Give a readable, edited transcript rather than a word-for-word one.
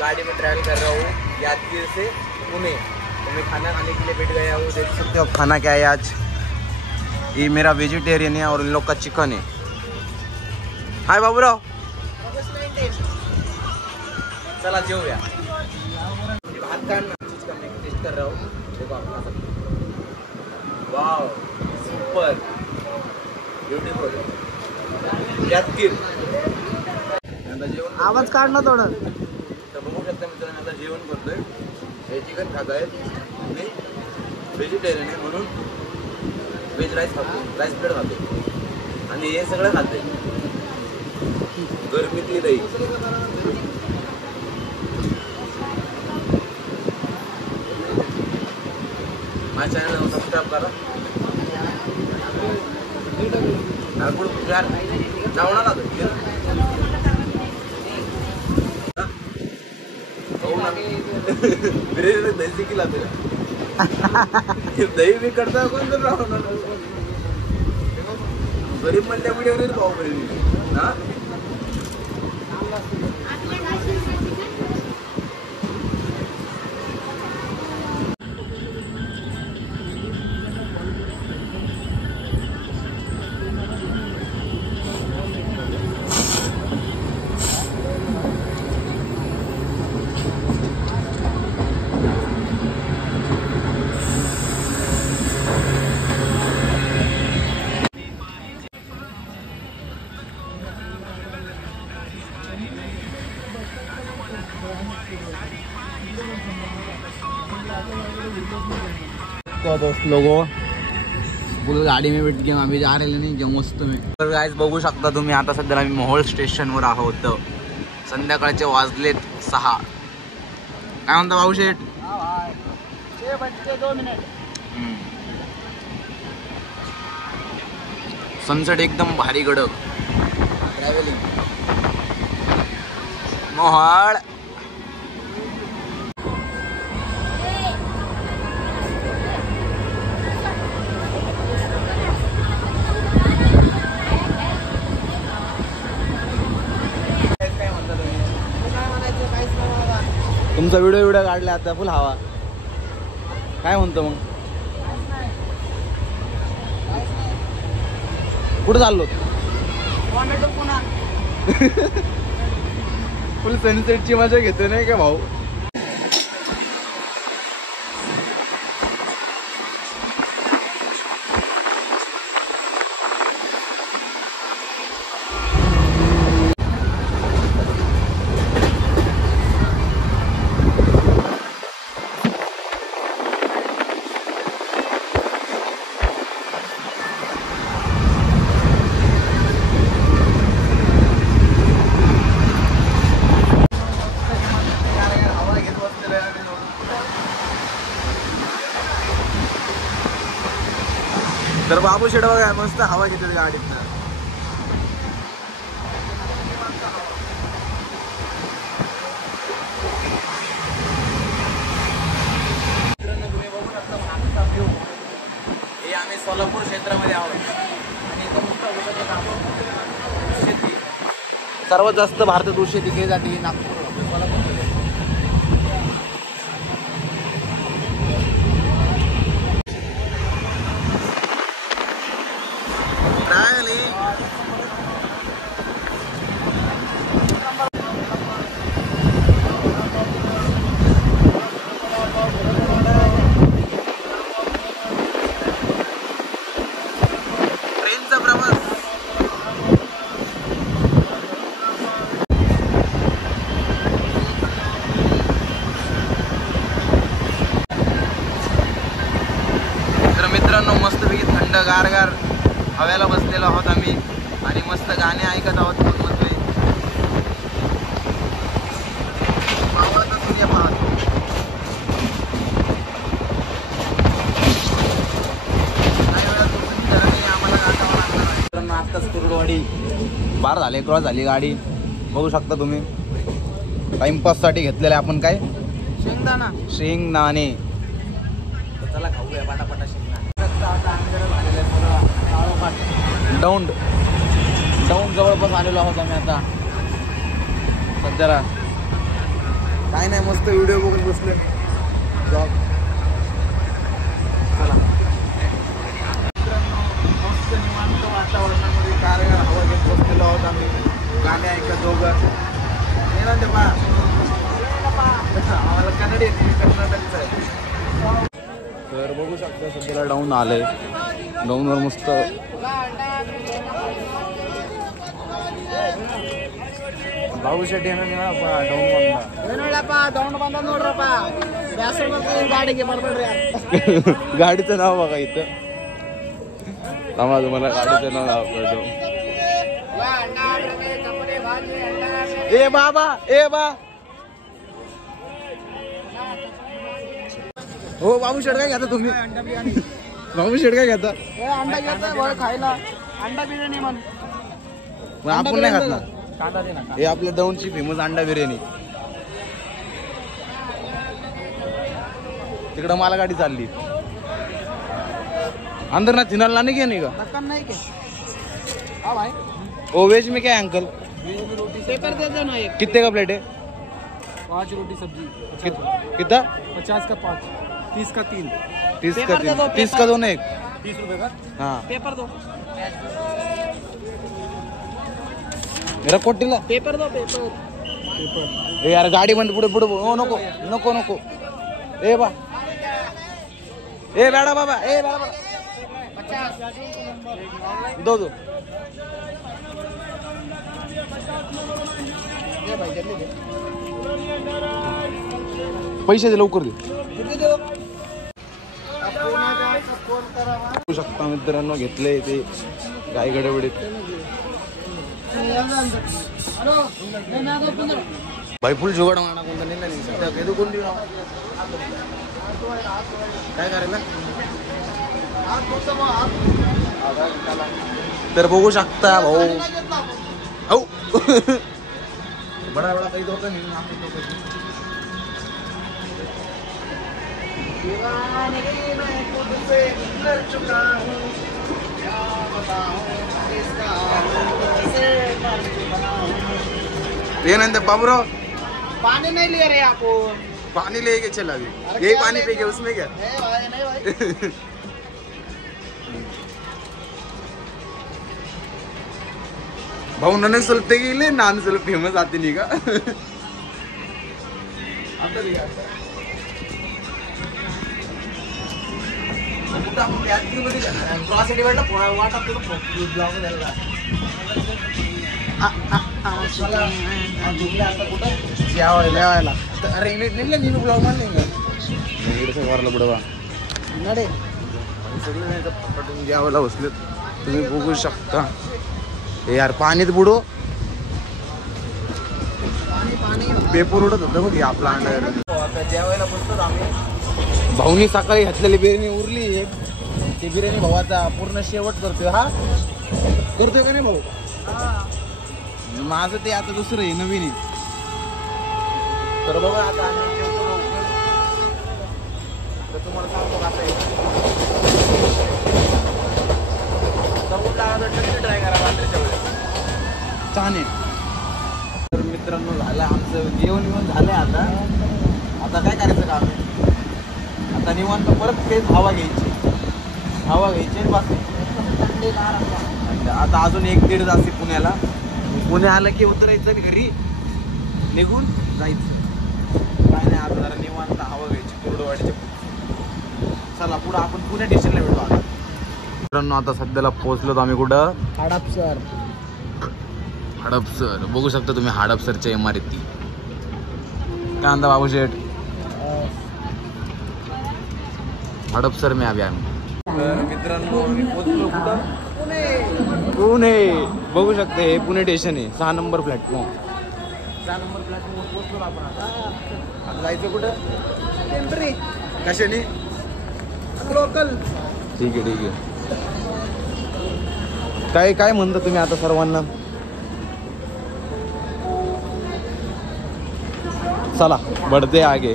गाड़ी में ट्रैवल कर रहा हूँ यादगीर से पुणे। तो मैं खाना खाने के लिए बैठ गया हूँ। देख सकते हो खाना क्या है आज। ये मेरा वेजिटेरियन है और इन लोग का चिकन है। हाय बाबूराव, चला जेवूया। भात काढ ना, टेस्ट कर रहा हूँ। देखो अपना वाव, सुपर ब्युटिफुल यादगीर। आवाज काढ ना थोडं। तर बघू शकता मित्रांनो, आता जेवण करतोय। हे चिकन खात आहेत, मी व्हेजिटेरियन आहे म्हणून व्हेज राईस खातो, राईस प्लेट खातो आणि हे सगळं खाते गरमीतली दही। माझ्या चॅनलला सबस्क्राईब करा। जाऊन ना बिर्याणी दही की लाते दही मी करता कोण तर राहणार गरीब म्हणल्या व्हिडिओ पाहू बिर्याणी ना। तो दोस्त लोगों फुल गाडी में बैठ के आम्ही जा रहे नाही जो मस्त मी। तर गाइस बघू शकता तुम्ही, आता सध्याला मी मोहोळ स्टेशनवर आहोत। संध्याकाळचे वाजलेत 6। काय म्हणता भाऊ शेठ? 6:02 सनसेट एकदम भारी गडक। ट्रॅव्हलिंग मोहोळ। तुमचा व्हिडिओ काढला आता फुल हवा। काय म्हणतो मग? कुठं चाललो? फुल सनसेटची मजा घेतो नाही का भाऊ? तर बाबू शेठ बघा मस्त हवा घेतात गाडीत। हे आम्ही सोलापूर क्षेत्रामध्ये आहोत आणि शेती सर्वात जास्त भारतात ऊस शेती केली जाते नागपूर सोलापूर। मित्रांनो मस्तपैकी थंड गारगार हवेला बसलेलो आहोत आम्ही आणि मस्त गाणे ऐकत आहोत फोनमध्ये। मावळता सूर्य पाहत काही वेळात आम्हाला गाठावं लागणार आहे। मित्रांनो आत्ताच कुर्डवाडी 12 झाले, क्रॉस झाली गाडी। बघू शकता तुम्ही टाइमपाससाठी घेतलेलं आहे आपण काय शेंगदाणे। चला खाऊया पटापटा शेंगदाणे। दौंड जवळपास आलेलो आहोत आम्ही आता सध्याला। काय नाही, मस्त व्हिडिओ बघत बसले जॉब. चला मस्त निवांत वातावरणामध्ये कार हवा घेत बसलेलो आहोत आम्ही, गाणे ऐकत दोघं. येणार ते पा आम्हाला कन्नड येते, मी कर्नाटकचं आहे. तर बघू शकता सध्याला डाऊन आलंय. डाऊनवर मस्त बाबू शेट्टी गाडीचं नाव बघा इथं. तुम्हाला गाडीचं नाव दाखवतो. ए बाबा ए बा हो बाबू शेट काय घेता तुम्ही? बाबू शेट काय घेता? अंडा घेतोय खायला. अंडा बिर्याणी म्हण. मग आपण नाही खात ना. कांदा दे ना. हे आपल्या दौंडची फेमस अंडा बिर्याणी. तिकडं मला गाडी चालली अंदर ना थिनाला नहीं क्या नहीं का ढक्कन नहीं के. हाँ भाई. ओ वेज में क्या है अंकल? पेपर दे दो ना एक. कितने का प्लेट है? 5 रोटी सब्जी. कितना? 50 का 5, 30 का 3. 30 का 3. 30 का दो ना एक. 30 रुपए का. हाँ पेपर दो. मेरा कोटीला पेपर दो. पेपर. ए यार गाडी बंद पुढे पुढे. ओ नको नको नको. ए बा ए बेड़ा बाबा ए बेड़ा बाबा 50 दो दो. पैसे दे लवकर दे. बघू शकता मित्रांनो घेतले ते गाय गडबडीत. भाई फुल जुगाड माना कोणता नाही सध्या कोण देऊ काय करायला. तर बघू शकता भाऊ हो बडा बडा काही होता नाही. ये नंतर बाबूराव पानी नहीं ले रहे आपको. पानी लेके चला अभी. यही पानी पी के उसमें क्या नहीं भाई नहीं भाई. भाऊ नन सुलते गेले नान सुल फेमस आते नाही का. जेवायला अरे नेलं ब्लॉग मान नाही बुडवा नडे सगळे पटून जेवायला बसलेत. तुम्ही बघू शकता. हे यार पाणीत बुडो पेपर उडत होतं बघ आपला अंडा. आता जेवायला बसतो आम्ही. भाऊनी सकाळी घातलेली बिर्याणी उरली एक. ती बिर्याणी भावाचा पूर्ण शेवट करतोय. हा करतोय का नाही भाऊ? माझं ते आता दुसरं आहे नवीन आहे. तर बघा आता आम्ही जेवतो लवकर. तर तुम्हाला सांगतो कसं आहे ट्राय करा रात्रीच्या वेळेस छान आहे. तर मित्रांनो झालं आमचं जेवण बिवण झालंय. आता काय करायचं काम आहे. आता निवांत परत तेच हवा घ्यायची बाकी. आता अजून 1-1.5 तास आहे पुण्याला. पुणे आलं की उतरायचं आणि घरी निघून जायचं. काय नाही आता जरा निवांत हवा घ्यायची कुर्डवाडीच्या. चला पुढं आपण पुणे स्टेशनला भेटू. आता मित्रांनो आता सध्याला पोहोचलो आम्ही कुठं? हडपसर. बघू शकता तुम्ही हडपसरच्या इमारती. काय म्हणता बाबू शेठ? हडपसर में आम्ही मित्रांनो आम्ही पोहोचलो कुठं? पुणे. बघू शकते हे पुणे स्टेशन आहे. 6 नंबर प्लॅटफॉर्म. 6 नंबर प्लॅटफॉर्मवर पोहोचलो आपण. आता जायचं कुठं? पिंपरी. कशाने? लोकल. ठीक आहे. काय म्हणता तुम्ही आता सर्वांना? चला बढ़ते आगे.